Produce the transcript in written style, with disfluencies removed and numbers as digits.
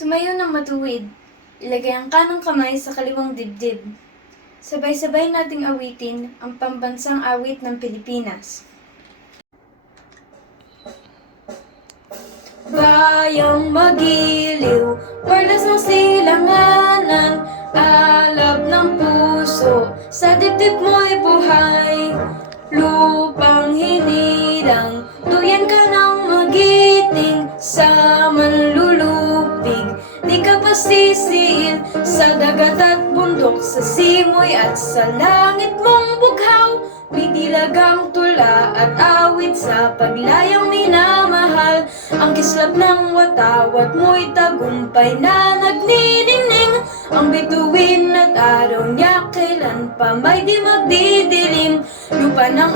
Tumayo ng matuwid. Ilagay ang kanang kamay sa kaliwang dibdib. Sabay-sabay nating awitin ang pambansang awit ng Pilipinas. Bayang magiliw, perlas ng silanganan, alab ng puso, sa dibdib mo'y buhay. Lupang hinirang, tuyan ka ng magiting, sa manlulupig, di ka pasisiil, sa dagat at bundok, sa simoy at sa langit mong bughaw. May dilagang tula at awit sa paglayang minamahal. Ang kislap ng watawat mo'y tagumpay na nagniningning. Ang bituin at araw niya kailan pa may di magdidilim. Lupa ng